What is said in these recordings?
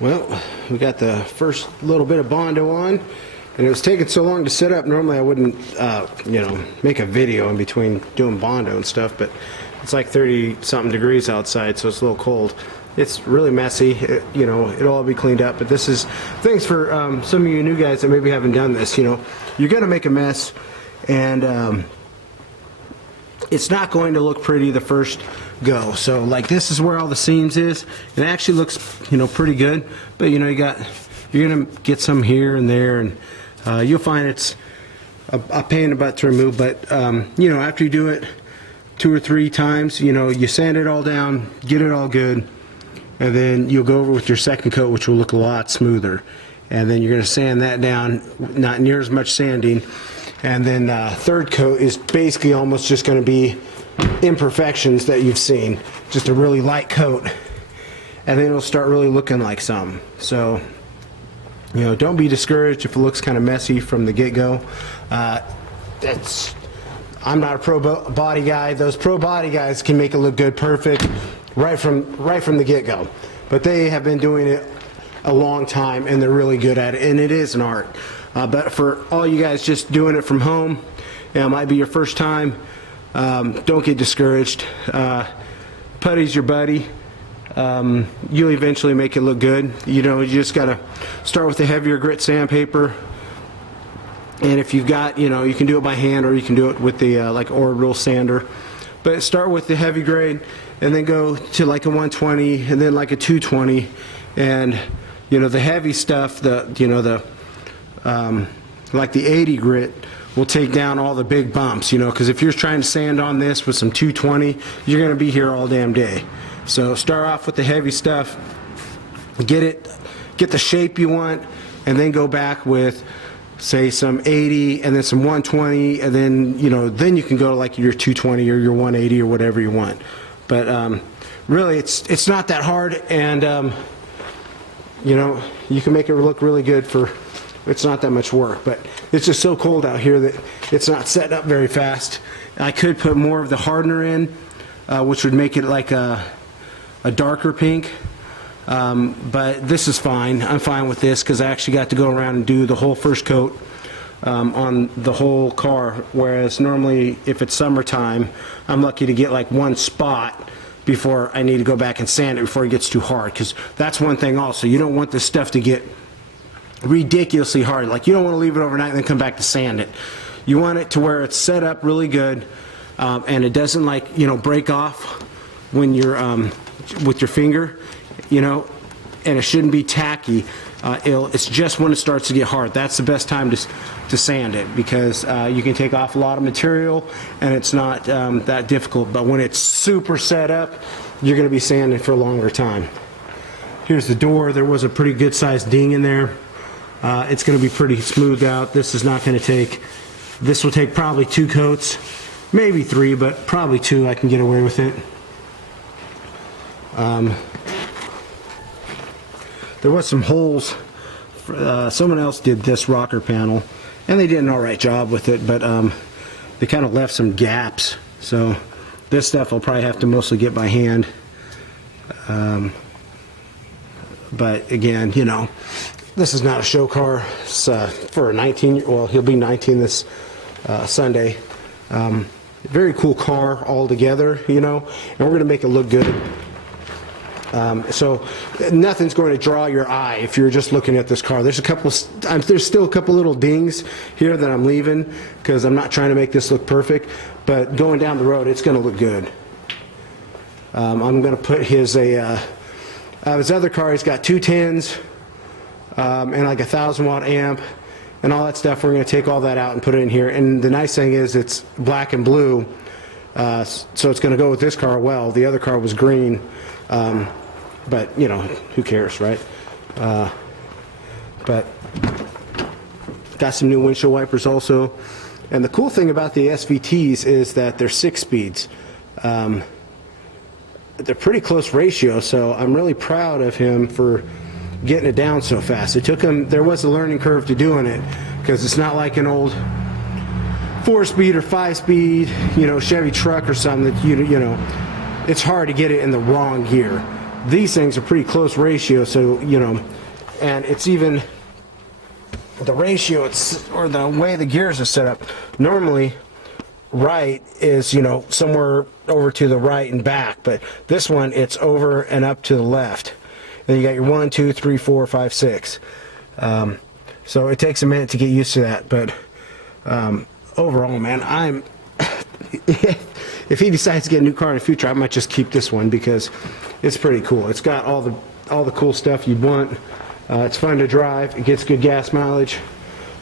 Well, we got the first little bit of bondo on, and it was taking so long to set up. Normally I wouldn't, make a video in between doing bondo and stuff, but it's like 30-something degrees outside, so it's a little cold. It's really messy. It'll all be cleaned up, but this is things for some of you new guys that maybe haven't done this. You're going to make a mess, and it's not going to look pretty the first go. So like this is where all the seams is. It actually looks pretty good, but you're gonna get some here and there, and you'll find it's a pain in the butt to remove. But after you do it 2 or 3 times, you sand it all down, get it all good, and then you'll go over with your second coat, which will look a lot smoother. And then you're gonna sand that down, not near as much sanding. And then third coat is basically almost just going to be imperfections that you've seen, just a really light coat, and then it'll start really looking like something. So don't be discouraged if it looks kind of messy from the get-go. I'm not a pro body guy. Those pro body guys can make it look good, perfect, right from the get-go, but they have been doing it a long time and they're really good at it, and it is an art. But for all you guys just doing it from home, it might be your first time, don't get discouraged. Putty's your buddy. You'll eventually make it look good. You just got to start with the heavier grit sandpaper, and if you've got, you can do it by hand or you can do it with the like orbital sander. But start with the heavy grade and then go to like a 120 and then like a 220, and the heavy stuff, like the 80 grit will take down all the big bumps, because if you're trying to sand on this with some 220, you're going to be here all damn day. So start off with the heavy stuff, get the shape you want, and then go back with, say, some 80 and then some 120, and then then you can go to like your 220 or your 180 or whatever you want. But really it's not that hard, and you can make it look really good for, it's not that much work. But it's just so cold out here that it's not setting up very fast. I could put more of the hardener in, which would make it like a darker pink, but this is fine. I'm fine with this because I actually got to go around and do the whole first coat on the whole car, whereas normally if it's summertime I'm lucky to get like one spot before I need to go back and sand it before it gets too hard, because that's one thing also. You don't want this stuff to get ridiculously hard. Like, you don't want to leave it overnight and then come back to sand it. You want it to where it's set up really good, and it doesn't break off when you're with your finger, and it shouldn't be tacky. It's just when it starts to get hard. That's the best time to sand it, because you can take off a lot of material and it's not that difficult. But when it's super set up, you're going to be sanding for a longer time. Here's the door. There was a pretty good sized ding in there. It's going to be pretty smoothed out. This is not going to take, this will take probably 2 coats, maybe 3, but probably 2. I can get away with it. There was some holes. Someone else did this rocker panel, and they did an alright job with it, but they kind of left some gaps. So this stuff I'll probably have to mostly get by hand. But again, this is not a show car. It's for a 19. Well, he'll be 19 this Sunday. Very cool car altogether, and we're going to make it look good. So nothing's going to draw your eye if you're just looking at this car. There's still a couple little dings here that I'm leaving because I'm not trying to make this look perfect, but going down the road it's going to look good. I'm going to put his other car. He's got 210s and like a 1,000-watt amp and all that stuff. We're going to take all that out and put it in here. And the nice thing is it's black and blue, so it's going to go with this car well. The other car was green. But who cares, right? But got some new windshield wipers also. And the cool thing about the SVTs is that they're 6 speeds. They're pretty close ratio, so I'm really proud of him for getting it down so fast. It took him, there was a learning curve to doing it, because it's not like an old 4-speed or 5-speed, Chevy truck or something that it's hard to get it in the wrong gear. these things are pretty close ratio, so, you know, and it's even the ratio, or the way the gears are set up. Normally, right is, you know, somewhere over to the right and back, but this one, it's over and up to the left. Then you got your 1, 2, 3, 4, 5, 6. So it takes a minute to get used to that, but overall, man, if he decides to get a new car in the future, I might just keep this one because it's pretty cool. It's got all the cool stuff you'd want. It's fun to drive. It gets good gas mileage,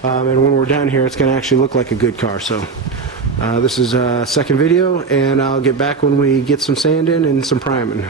and when we're done here, it's going to actually look like a good car. So this is a second video, and I'll get back when we get some sand in and some priming.